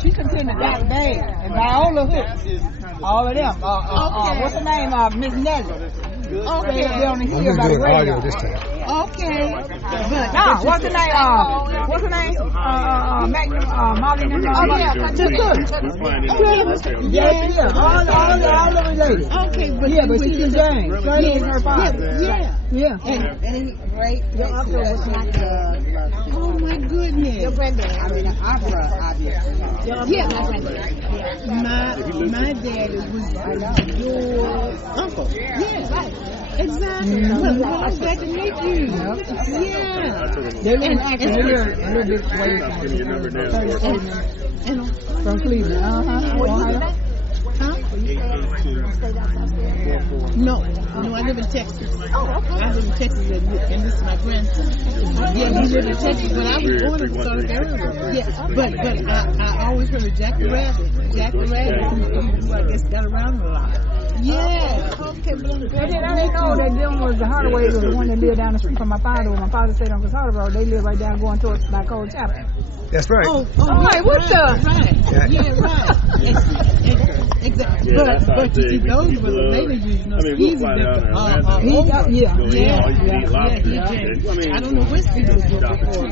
She contended that bad, and Viola Hook, all of them. What's her name? Miss Nellie. Okay, they're on the hill by the radio. This time. Okay, but what's her name? What's her name? Molly. Yeah, all the ladies. Okay, but yeah, but she's James. Sonny is her father. Yeah. And he great. Your uncle was not oh my goodness. Your granddad. I mean, opera, obviously. Yeah, my granddad. My dad was your uncle. Yeah, right. Exactly. Well, I'm glad to meet you. Yeah. They live actually here a little bit away from Cleveland. Ohio. Huh? No, I live in Texas. Oh, okay. I live in Texas, and this is my grandson. Yeah, he lived in Texas, but I was born in Southern Carolina. Yeah, but I always heard of Jack the Rabbit. Jack the Rabbit, who I guess got around a lot. Yeah. Okay, but I didn't know that them was the Hardaways was the one that lived down the street from my father. When my father stayed on Casada Road, they lived right down going towards like Old Chapel. That's right. Oh, right. What the? Right. Yeah, right. Exactly. Yeah, but you see, those were the later years. You know, Stevie I don't know where Stevie was before.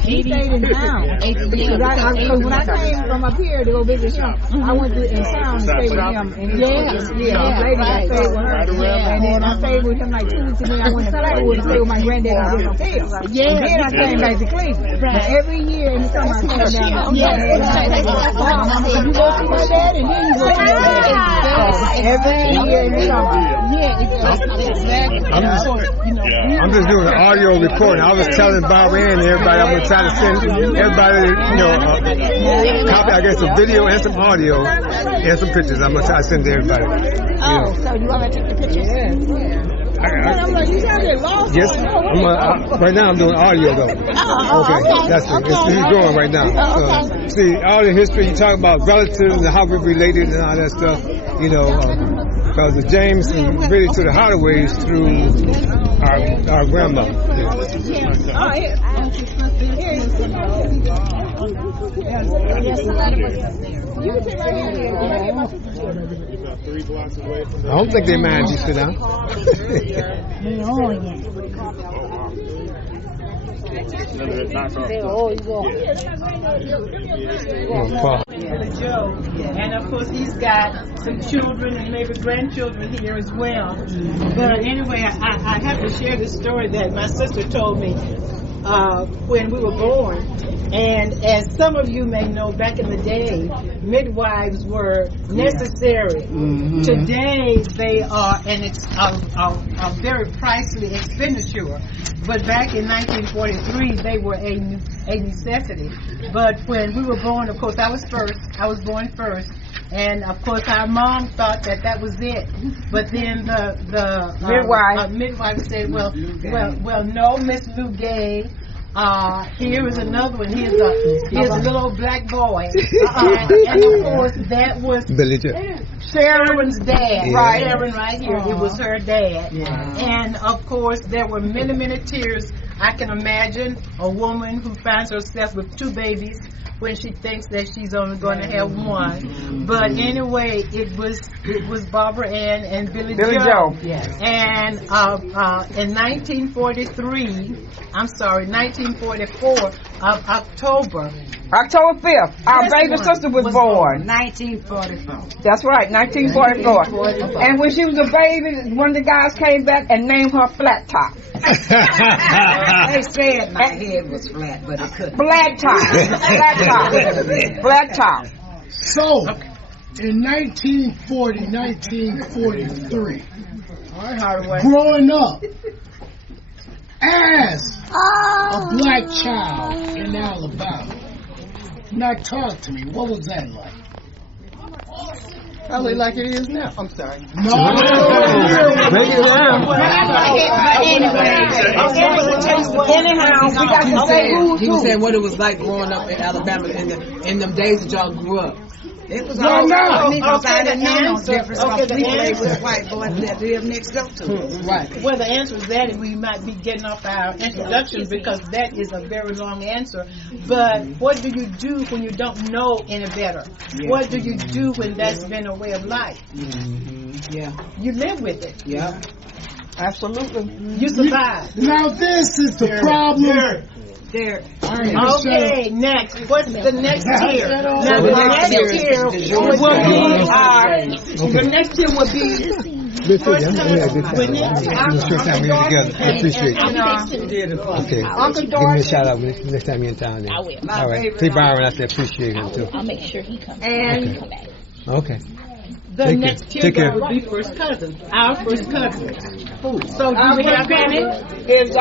He stayed in town. Because when I came from up here to go visit him, I went to in town and stayed with him. And I stayed with her. And then I stayed with him like 2 weeks, and then I went to Flatwood and stayed with my granddad in different fields. And then I came back to Cleveland. But every year in the summer I came down. You go see my dad, and then you go see your dad. Every year in the summer. Yeah, exactly. I'm just doing an audio recording. I was telling Bob and everybody I'm going to try to send everybody, copy, I guess, a video and some audio and some pictures. I'm going to try to send to everybody. So you want to take the pictures? Yeah. I'm like, you got it lost. Yes, right now I'm doing audio though. Okay, that's it. It's going right now. See, all the history you talk about relatives and how we're related and all that stuff. Because the James is really to the Hardaways through our grandmother. I don't think they mind you sit down. And of course he's got some children and maybe grandchildren here as well. But anyway, I have to share this story that my sister told me when we were born. And as some of you may know, back in the day, midwives were necessary. Mm-hmm. Today, they are a very pricey expenditure. But back in 1943, they were a necessity. But when we were born, of course, I was born first. And of course, our mom thought that was it. But then the midwife said, well, no, Miss Lou Gay. Here is another one. Here's a little old black boy. And of course, that was Sharon's dad. Right, Sharon right here. It was her dad. And of course, there were many, many tears. I can imagine a woman who finds herself with 2 babies when she thinks that she's only going to have 1. But anyway, it was Barbara Ann and Billy Joe. Yes. And in 1944 of October 5th, our baby sister was born. 1944. That's right, 1944. And when she was a baby, one of the guys came back and named her Flat Top. They said my head was flat, but it couldn't. Flat Top. Flat Top. So, in 1940, 1943, growing up as a black child in Alabama, now talk to me, what was that like? Probably like it is now. I'm sorry. No. Break it down. Anyhow, we got to say who's He was who. saying what it was like growing up in Alabama in them days that y'all grew up. It was No, all no. because I didn't know no answer- difference. okay, the We played answer- with white boys that live next door to us. Right. Well, the answer is that, and we might be getting off our introduction because that is a very long answer. But what do you do when you don't know any better? What do you do when that's been a way of life? Yeah. You live with it. Yeah. Absolutely. You survive. Now this is the problem. There. Okay, next. What's the next tier? Now So the the next next tier tier is the George will be James. the next tier will be Listen, I'm sure time we get together. I appreciate it. Okay. Uncle Give me a Dorsey. shout out next time you're in town. Then. I will. All right. Say Byron, I said appreciate him too. I'll make sure he comes. And Come back. Okay. the Take next care. tier Take care. will be first cousin. Our first cousin. So do we have any? is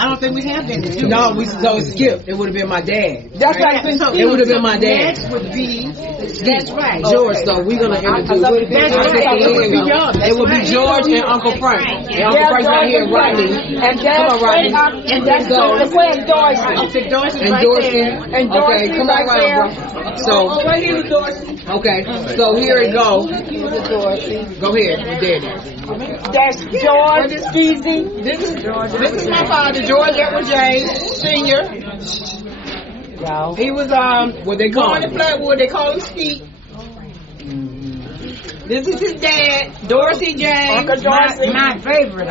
I don't think we have any. do we? No, so it skipped. It would have been my dad. that's right. So It would have been my dad. Next would be, that's right. George, so we're gonna introduce. That's right. It would be yours. It would be That's George right. and Uncle Frank. And Uncle Frank's right here, Rodney. And Come on, Rodney. and that's where's Dorsey? Okay, Dorsey's And right Dorsey. there. And Dorsey Okay, come on right there. around, bro. So, right here with Dorsey. okay, so here it go. Dorsey. Go ahead, with Daddy. That's George Skeezy. This is my father, George Edward James, Senior. He was what they call him. Flatwood, they call him Skeet. This is his dad, Dorsey James. Uncle Dorsey. My favorite.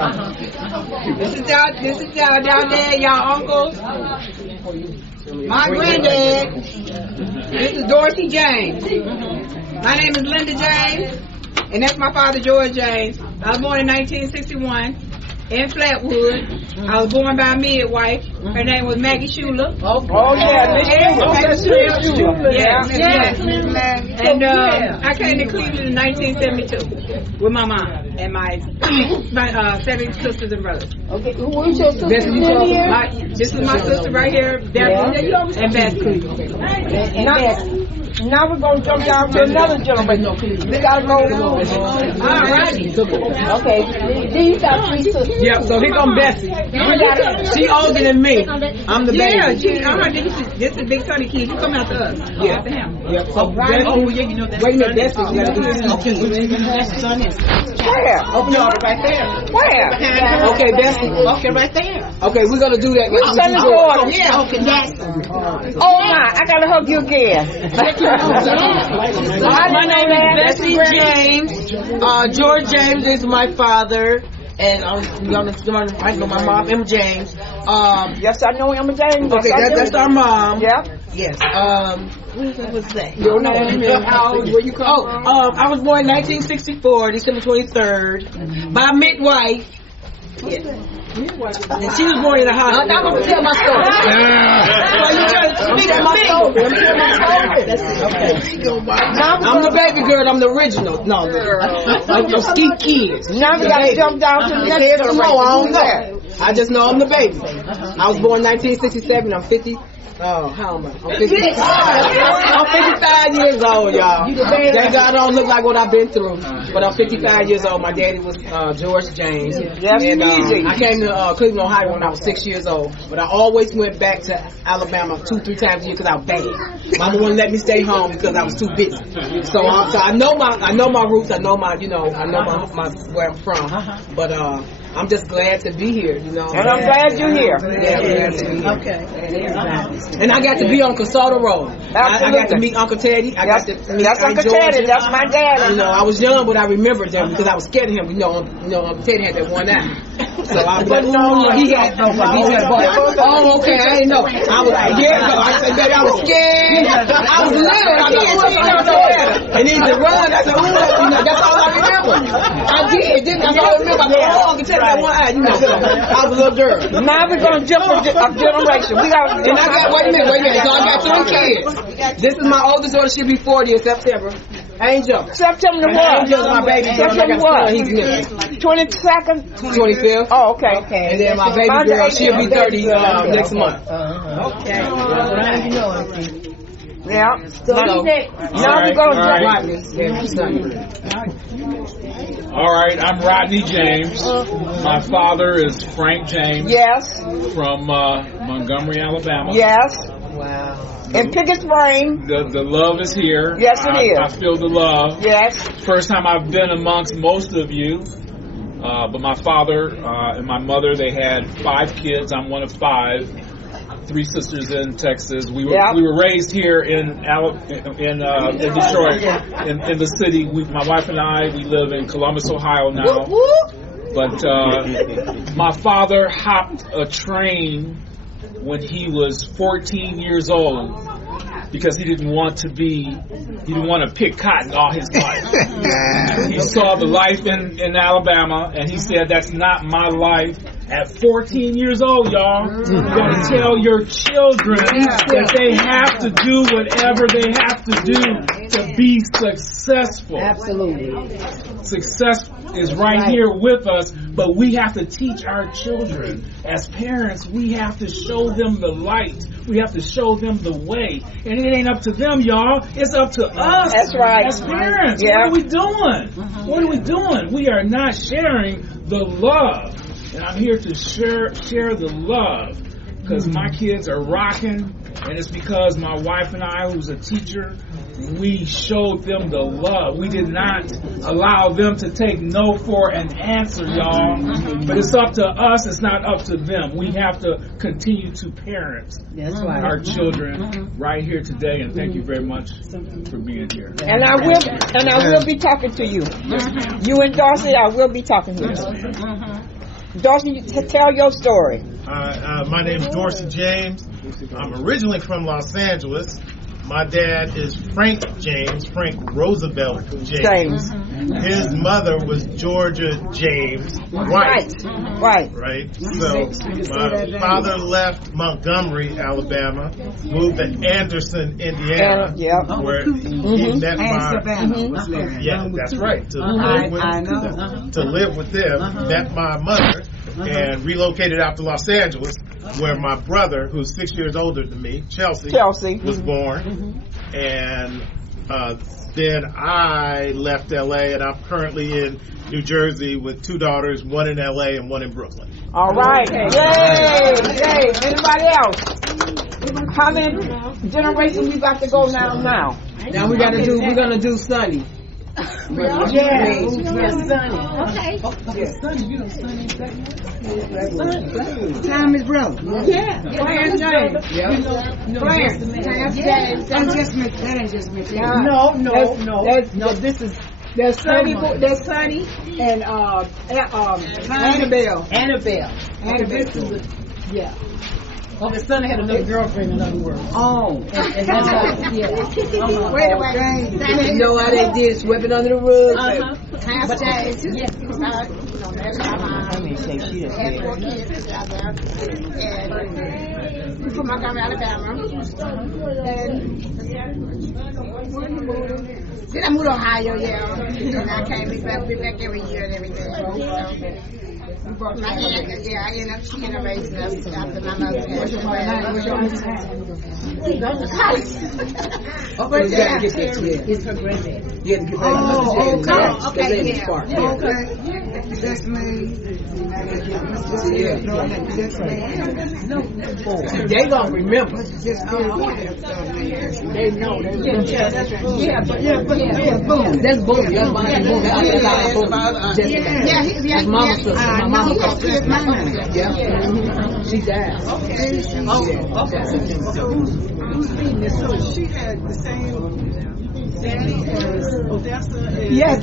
This is y'all down there, y'all uncles. My granddad. This is Dorsey James. My name is Linda James, and that's my father, George James. I was born in 1961 in Flatwood. I was born by a midwife. Her name was Maggie Schuler. Oh yeah, Miss Schuler. Yes. And I came to Cleveland in 1972 with my mom and my 7 sisters and brothers. Okay, who's your sister This in here? is my sister right here, Beverly, and Beth Cleveland. Now we're going to jump down to another gentleman. We got to go. All righty. Okay, these are 3 sisters. Yeah, so here come Bessie. She older than me. I'm the baby. Yeah, this is Big Sonny Kid. You come out to us. Yeah. After him. Yeah. So Bessie, Oh, yeah, you know that's wait a minute, Bessie. Okay, that's son is. Where? Open the order right there. Where? Okay, Bessie. Okay, right there. Okay, we're gonna do that. Which son is yours? Yeah, okay, that's. Oh my, I got to hug you again. My name is Bessie James. George James is my father. And I'm gonna I know my mom, Emma James. Yes, I know Emma James. Okay, that's our mom. Yep. Yes. What was that? You know how old, where you come from? I was born in 1964, December 23rd, by a midwife. Yeah. And she was born in a hospital. I'm going to tell my story. Well, you trying to speak of my story. I'm telling my story. That's it. Okay. I'm the baby girl. I'm the original. No, I'm the Skeet Kids. Now we got to jump down to the next I don't know. I just know I'm the baby. I was born in 1967. I'm 50. Oh, how am I? I'm 55. I'm 55 years old, y'all. Thank God I don't look like what I've been through. But I'm 55 years old. My daddy was George James. Yes, And easy. I came to Cleveland, Ohio when I was 6 years old. But I always went back to Alabama 2-3 times a year because I was bad. Mama wouldn't let me stay home because I was too busy. So I know my roots. I know my where I'm from. But I'm just glad to be here, you know. And I'm glad you're here. Yeah, glad to be here. Okay. And I got to be on Casota Road. I got to meet Uncle Teddy. I got to meet That's Aunt Uncle Georgia. Teddy. That's my dad. You know, I was young, but I remembered them because I was scared of him. You know, Uncle Teddy had that one eye. So I was like, oh, he had oh, okay, I didn't know. I was like, yeah, so I said, baby, I was scared. I was little. I said, and then to run, I said, oh, you know, that's all I remember. I did, didn't I? That's all I remember. I said, oh, Uncle Teddy had one eye, you know. So I was a little girl. Now we're going to jump a generation. We got And I got, wait a minute. So I got 3 kids. This is my oldest daughter. She'll be 40 in September. Angel. September what? Angel's my baby girl. I September got what? he's here. 22nd? 25th. Oh, okay. And then my baby girl, she'll be 30 next month. Okay. Yeah. So, Now we go to Rodney. Yeah, Sonny. All right, I'm Rodney James. My father is Frank James. Yes. From Montgomery, Alabama. Yes. Wow. And pick its brain. The love is here. Yes, it is. I feel the love. Yes. First time I've been amongst most of you. But my father and my mother, they had 5 kids. I'm one of 5. 3 sisters in Texas. We were raised here in Detroit, in the city. My wife and I, we live in Columbus, Ohio now. But my father hopped a train when he was 14 years old because he didn't want to pick cotton all his life. He saw the life in Alabama, and he said, that's not my life. At 14 years old, y'all, you got to tell your children that they have to do whatever they have to do to be successful. Absolutely. Success is right here with us, but we have to teach our children. As parents, we have to show them the light. We have to show them the way. And it ain't up to them, y'all. It's up to us. That's right. As parents. Yeah. What are we doing? What are we doing? We are not sharing the love. And I'm here to share the love because my kids are rocking, and it's because my wife and I, who's a teacher, we showed them the love. We did not allow them to take no for an answer, y'all. But it's up to us. It's not up to them. We have to continue to parent our children right here today. And thank you very much for being here. And I will be talking to you. You and Darcy, I will be talking to you. Dorsey, tell your story. My name is Dorsey James. I'm originally from Los Angeles. My dad is Frank James, Frank Roosevelt James. His mother was Georgia James White. Right. So my father left Montgomery, Alabama, moved to Anderson, Indiana, where he met yeah, that's right. To live with them, met my mother, and relocated out to Los Angeles, where my brother, who's 6 years older than me, Chelsea. Was born. And then I left LA, and I'm currently in New Jersey with 2 daughters, one in LA and one in Brooklyn. All right. Yay! Anybody else? How many generations we got to go now? Now we're gonna do Sonny. Yes, Sonny. Okay. Sonny, you know Sonny is that? Time is brother. Yeah. Clarence James. Clarence. James. That ain't just me. No. This is there's Sonny and Annabelle. Yeah. Well, the son had another girlfriend, in other words. Oh. And that's how, Wait a minute. You know how they did, sweep it under the rug. Clarence James. Let me say she just Had 4 kids out there. And from Montgomery, Alabama. And then I moved to Ohio, and I came back every year and everything. So, my aunt, she ended up raising us after my mother passed away. Go to college. But you gotta get that it's her granddad. You have to get that. Okay. That's me. They gonna remember. They know. Boom. That's boom. That's mama's sister. My mama's sister. Yeah. She died. Okay. So she had the same daddy as Odessa. Yes,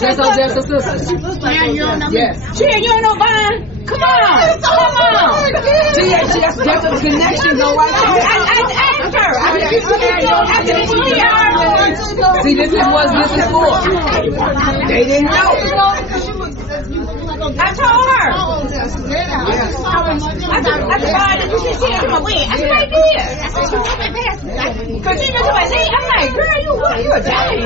that's Odessa's sister. She looks like Odessa. Yes. you don't know Vine? Come on. See, that's a connection go right there. I asked her. See, this is what this is for. They didn't know. I told her. I said, did you see her? When? I said, I did. Because she was like, I'm like, girl, you a daddy.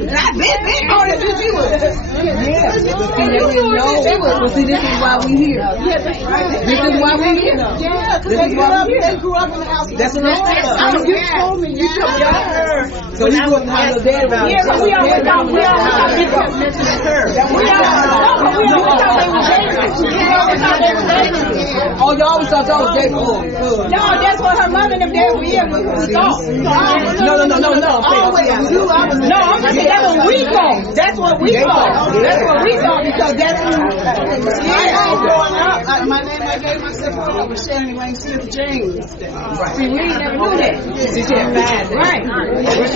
And I've been on it since she was. Yeah. See, this is why we here. Yeah, This is why we here. Yeah, because they grew up in the house. That's what I'm saying. You told me. You told me. I heard. So you wouldn't have no dad about it. Yeah, we always thought we kept mentioning her. Oh, you always thought that was Jacob. No, that's what her mother and them dad were here. We thought. No. No, I'm just saying that's what we thought. That's what we thought. That's what we thought because that's who. Growing up, my name I gave myself was Shannon Wayne Smith James. Right. See, we never knew that. She said bad. Right.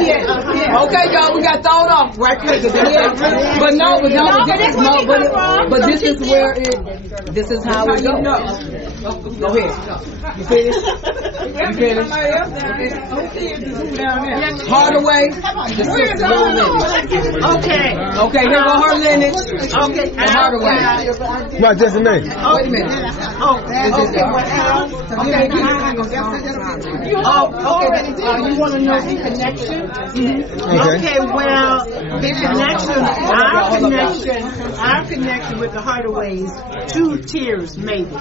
Okay, y'all, we got thrown off right quick. But this is where it. This is how it goes. Go ahead. You finished? Hardaway. This is her lineage. Okay, here go her lineage. Okay. Hardaway. Right, just a minute. Wait a minute. You want to know the connection? Okay, well, the connection, our connection with the Hardaways, 2 tiers maybe,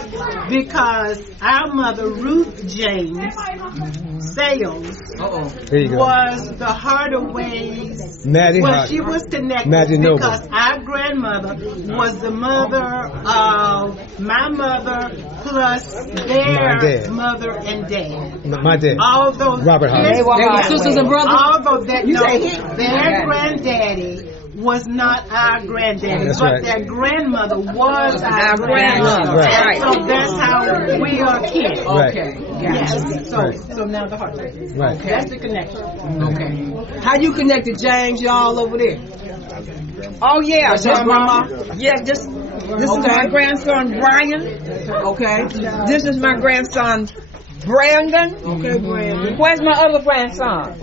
because our mother Ruth James Sales was the Hardaways. She was connected because our grandmother was the mother of my mother plus their mother and dad. My dad. Although Robert Hardaway. They were sisters and brothers. Although their granddaddy was not our granddaddy, but their grandmother was our grandmother. Right. So that's how we are kin. Okay. Yes. So now the heart. Right. That's the connection. Okay. How you connected James, y'all over there? Oh yeah, That's your grandma? Yeah, this is my grandson Brian. Okay. This is my grandson Brandon. Okay, Brandon. Where's my other grandson?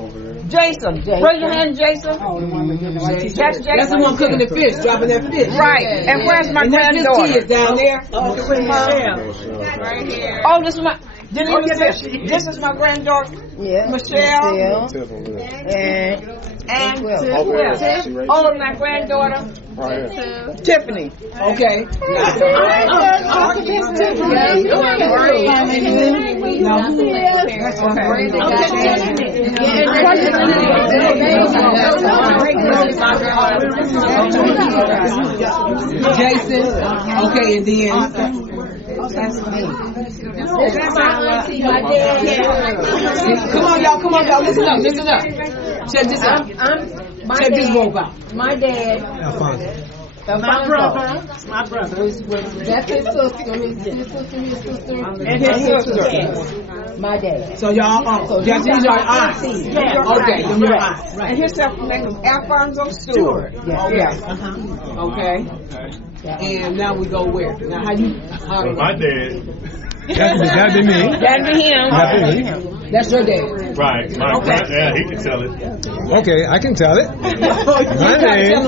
Jason. Raise your hand, Jason. That's Jason. That's the one cooking the fish, dropping that fish. Right. And where's my granddaughter? His kids down there. Right here. Oh, this is my. This is my granddaughter, Michelle, and my granddaughter, Tiffany. Okay. Jason. Okay, and then. That's me. Come on, y'all. Listen up. Check this out. Check this rope out. My dad. My brother. That's his sister. And his sister. My dad. So y'all uncles. These are aunts. Okay, them your aunts. And his name is Alfonso Stewart. Okay. And now we go where? Now how you? My dad. That'd be me. That'd be him. That's your dad. Right. Yeah, he can tell it. Okay, I can tell it. My name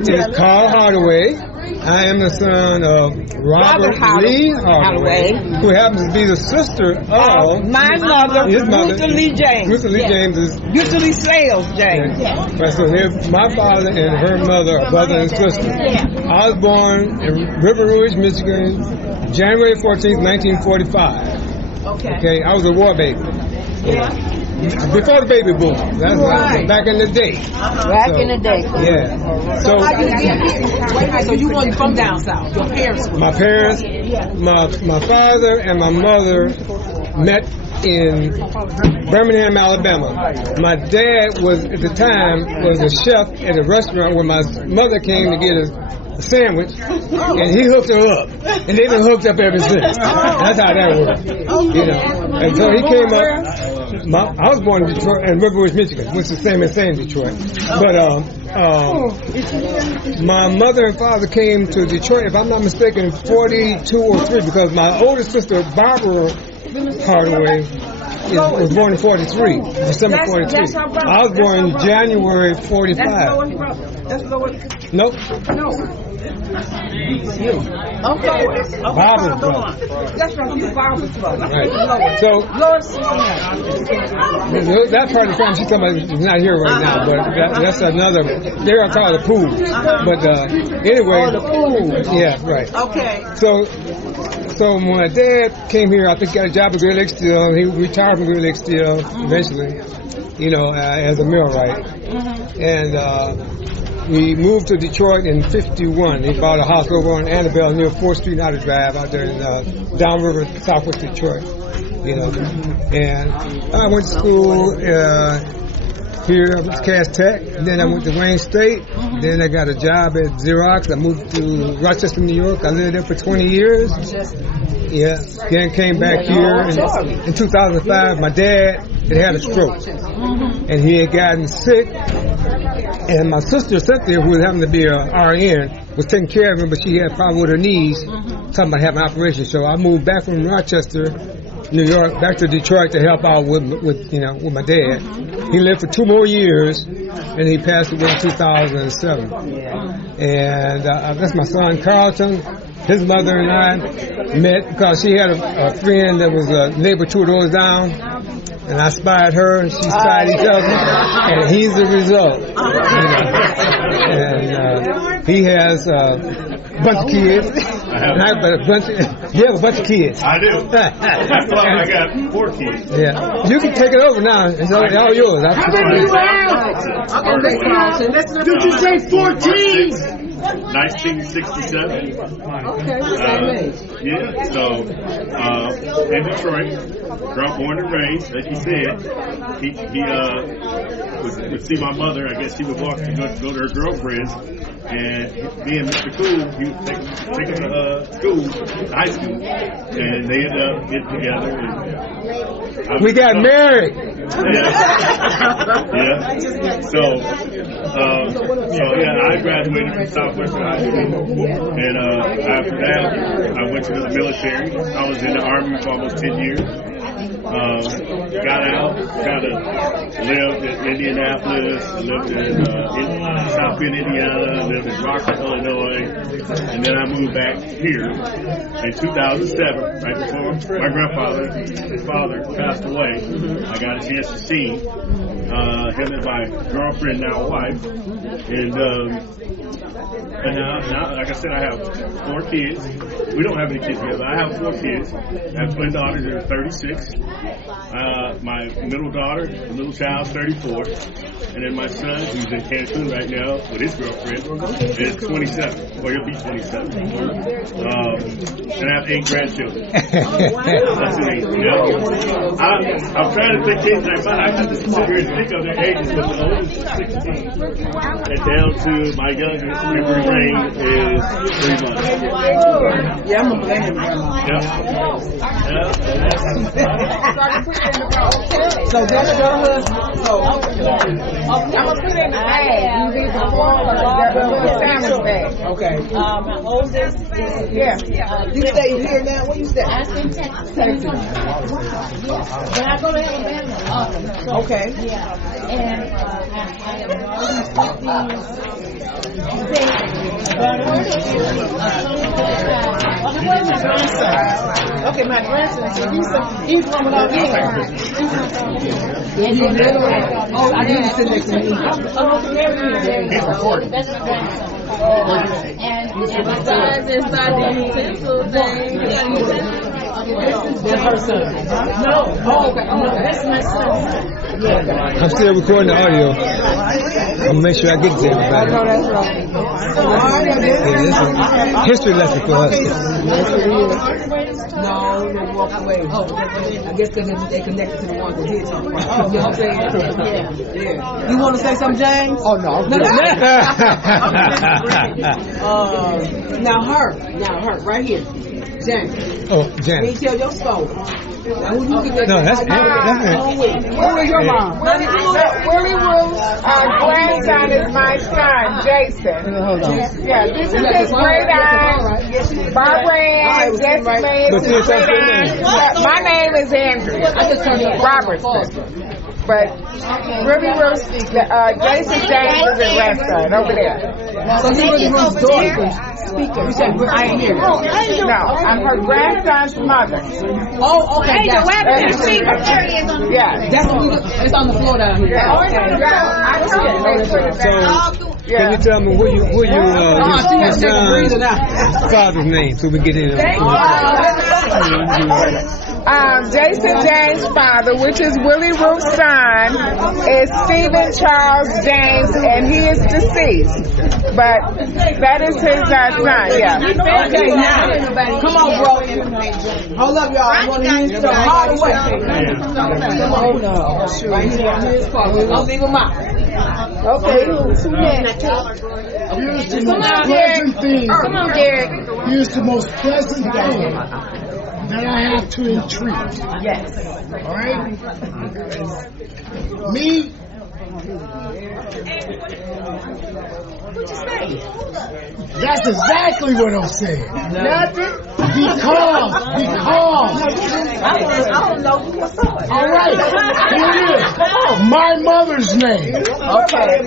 is Carl Hardaway. I am the son of Robert Lee Hardaway, who happens to be the sister of my mother, Ruth Lee James. Ruth Lee James is usually Sales James. Right, so my father and her mother are brother and sister. I was born in River Rouge, Michigan, January 14th, 1945. Okay, I was a war baby. Before the baby boom. That's back in the day. In the day. Yeah. So how you get here? So you weren't from down south. Your parents were. My parents, my father and my mother met in Birmingham, Alabama. My dad was at the time a chef at a restaurant where my mother came to get a sandwich, and he hooked her up, and they've been hooked up ever since. That's how that works, you know. And so he came up. I was born in Detroit and River Rouge, Michigan, which is the same as saying Detroit. But my mother and father came to Detroit, if I'm not mistaken, in 42 or 3, because my older sister Barbara Hardaway was born in 43, December 43. I was born in January 45. Nope. No. Okay. Barbara's brother. That's right. You Barbara's brother. Right. So that part of the family she's talking about is not here right now, but that's another. They are called the Pools. But anyway. The Pools. Yeah. Right. Okay. So So when my dad came here, I think he got a job at Great Lake Steel. He retired from Great Lake Steel eventually, as a millwright. And we moved to Detroit in '51. He bought a house over on Annabelle near 4th Street Outer Drive out there in downriver, southwest Detroit. And I went to school here at Cass Tech. Then I went to Wayne State. Then I got a job at Xerox. I moved to Rochester, New York. I lived there for 20 years. Yeah. Then came back here in 2005. My dad had a stroke, and he had gotten sick. And my sister Cynthia, who was having to be a RN, was taking care of him, but she had a problem with her knees, talking about having an operation. So I moved back from Rochester, New York, back to Detroit to help out with my dad. He lived for 2 more years, and he passed away in 2007. And that's my son Carlton. His mother and I met because she had a friend that was a neighbor 2 doors down, and I spied her, and she spied each other, and he's the result. And he has a bunch of kids. You have a bunch of kids. I do. I got 4 kids. Yeah. You can take it over now. It's all yours. Did you say 14? 1967. Okay, what's that name? Yeah, so in Detroit, born and raised, like you said, he would see my mother. I guess he would walk to go to her girlfriend's, and me and Mr. Cool, he would take him to school, high school, and they ended up getting together. And we got married. Yeah. So I graduated from Southwestern High School, and after that, I went to the military. I was in the Army for almost 10 years. Got out, kind of lived in Indianapolis, lived in South Bend, Indiana, lived in Rockford, Illinois, and then I moved back here in 2007, right before my his father passed away. I got a chance to see him and my girlfriend, now wife, and now, like I said, I have 4 kids. We don't have any kids together. I have 4 kids. I have twin daughters that are 36. My middle daughter, the middle child's 34. And then my son, who's in Cancun right now with his girlfriend, is 27. Or he'll be 27. And I have 8 grandchildren. That's it. I'm trying to think kids like mine. I have to sit here and think of their ages, but the oldest is 16. And down to my youngest, River Rain, is 3 months. Yeah, I'm going to blame him, Grandma. Yep. So that's your husband. So I'm gonna put it in the bag. You leave the family bag. okay. My oldest is You stay here now? Where you stay? I stay in Texas. But I go to Alabama. Okay. Yeah. And I am Okay, my grandson. He's one without me. Oh, I need to sit next to me. He's recording. That's my grandson. And besides the utensil thing, That's her son. no. Oh, okay. That's my son's son. I'm still recording the audio. I'm gonna make sure I get it to everybody. No, that's right. Yeah, this is a history lesson for us. No, they walk away. I guess because they connected to the ones that did talk about. You know what I'm saying? Yeah. You want to say something, James? Oh, no. Now her, right here. James. Oh, Janet. Can you tell your story? Now, who you get No, that's it. Where was your mom? Willie Ruth's grandson is my son, Jason. Hold on. Yeah, this is his great aunt, Barbara Ann, Jessica May. My name is Andrew Robertson. But Ruby Ruth's, Jason James is a restaurant over there. So you Ruby Ruth's daughter? Speaker. You said I ain't here. No, I'm her grandson's mother. Oh, okay. Yeah. That's what it's on the floor down here. Yeah. Can you tell me where you your son's father's name so we can get in? Jason James' father, which is Willie Roof's son, is Stephen Charles James, and he is deceased. But that is his son, yeah. Okay, now, come on, bro. Hold up, y'all. I want to hear some hard way. Hold on. Right here, his father. We're going to leave him out. Okay. Here's the most pleasant thing. Come on, Derek. Here's the most pleasant thing that I have to entreat. Yes. All right? Me. What you say? That's exactly what I'm saying. Nothing. Because. I don't know who was on. All right. Here it is. My mother's name. Okay.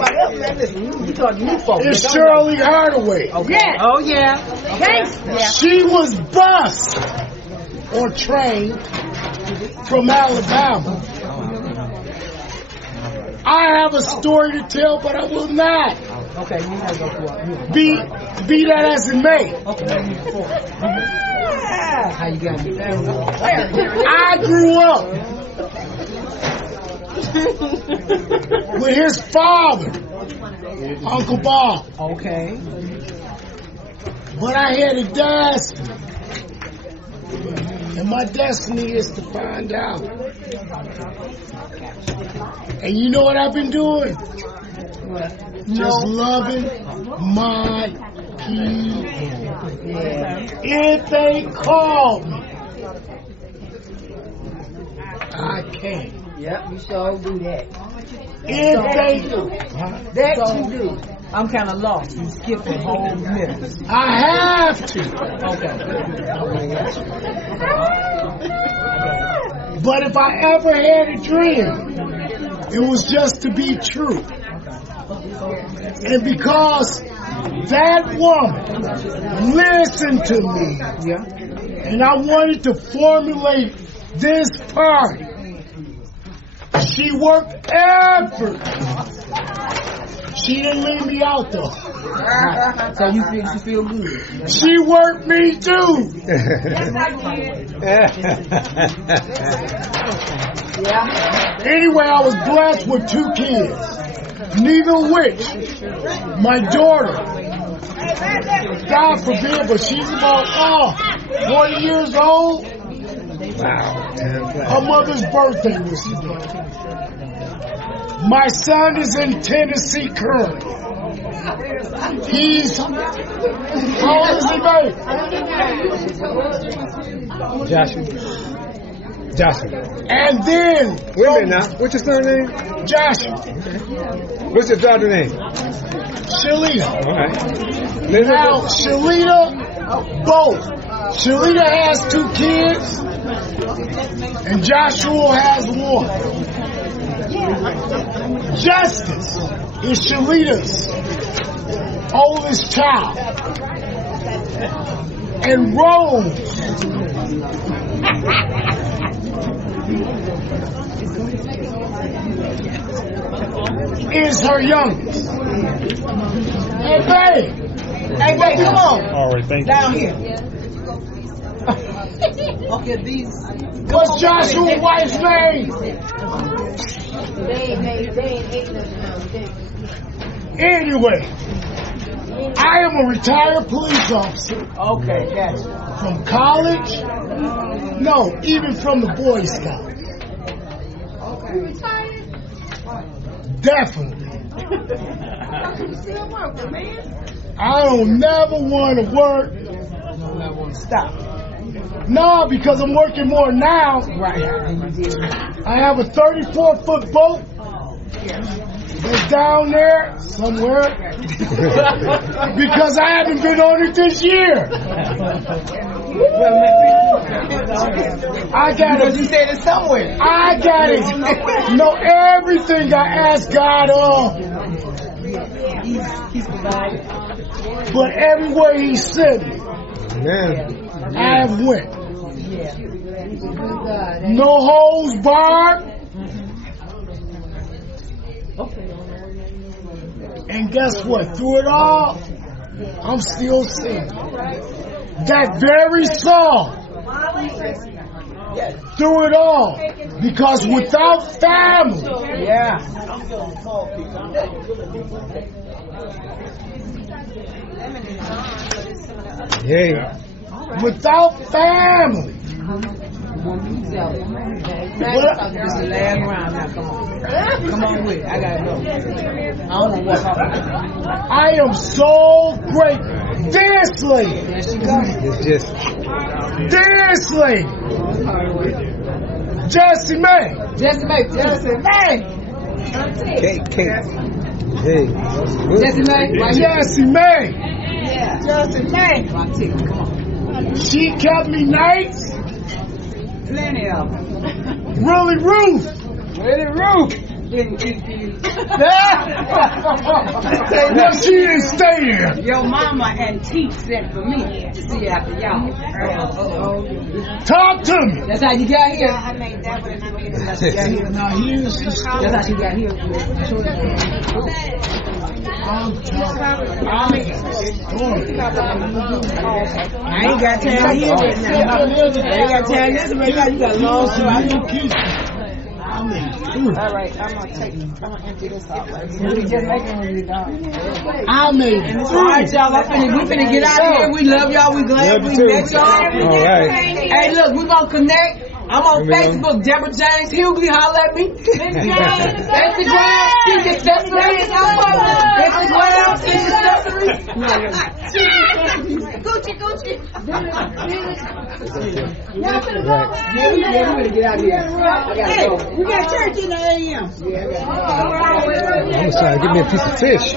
You talking to me, folks. It's Shirley Hardaway. Okay. Oh, yeah. Okay. She was bused or trained from Alabama. I have a story to tell, but I will not. Okay, you have to go for it. Be that as it may. How you got it? I grew up with his father, Uncle Bob. Okay. But I had a destiny. And my destiny is to find out. And you know what I've been doing? Just loving my people. If they call me, I can. Yep, you sure do that. If they do. That you do. I'm kind of lost. You skipped the whole minute. I have to. Okay. But if I ever had a dream, it was just to be true. And because that woman listened to me, and I wanted to formulate this party, she worked effort. She didn't leave me out though. So you feel good. She worked me too. Anyway, I was blessed with 2 kids. Neither which my daughter, God forbid, but she's about 40 years old. Wow. Her mother's birthday was today. My son is in Tennessee currently. He's, how old is he, babe? Joshua. And then, wait a minute now. What's your son's name? Joshua. What's your daughter's name? Shalita. All right. Now, Shalita, both. Shalita has 2 kids, and Joshua has 1. Justice is Shalita's oldest child. And Rose is her youngest. Hey, babe. Hey, babe, come on. All right, thank you. Down here. Okay, these. What's Joshua's wife's name? Anyway, I am a retired police officer. Okay, gotcha. From college? No, even from the Boy Scouts. Okay. You retired? Definitely. You still working, man? I don't never want to work. You don't ever want to stop. No, because I'm working more now. Right. I have a 34-foot boat. It's down there somewhere. Because I haven't been on it this year. I got it. You said it somewhere. I got it. No, everything I ask God of. He's provided. But everywhere He sent me, Man. I have went. No holes barred. And guess what? Through it all, I'm still singing. That very song through it all. Because without family, without family, This is the last round now. Come on with it. I gotta go. I don't want to walk off. I am so grateful. This lady. This lady. Jessie May. Jessie May. Jessie May. Jessie May. She kept me nice. Plenty of them. Really Ruth. Didn't keep you. No, she didn't stay here. Your mama and Teeth sent for me to see after y'all. Talk to me. That's how you got here. I made that one and I made That's how she got here. I ain't got time to hear it now. I ain't got time to listen right now. You got a long story. All right, I'm gonna empty this out. Right? We just making when you done. I made it. All right, y'all. We finna get out of here. We love y'all. We glad we met y'all. All right. Hey, look, we gonna connect. I'm on Facebook, Deborah James Hughley, holler at me. Instagram, Steve Accessories. Instagram, Steve Accessories. Gucci. Yeah, we gonna get out of here. I gotta go. We got church in the AM. I'm sorry, give me a piece of fish.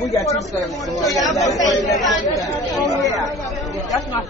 We got two services. That's my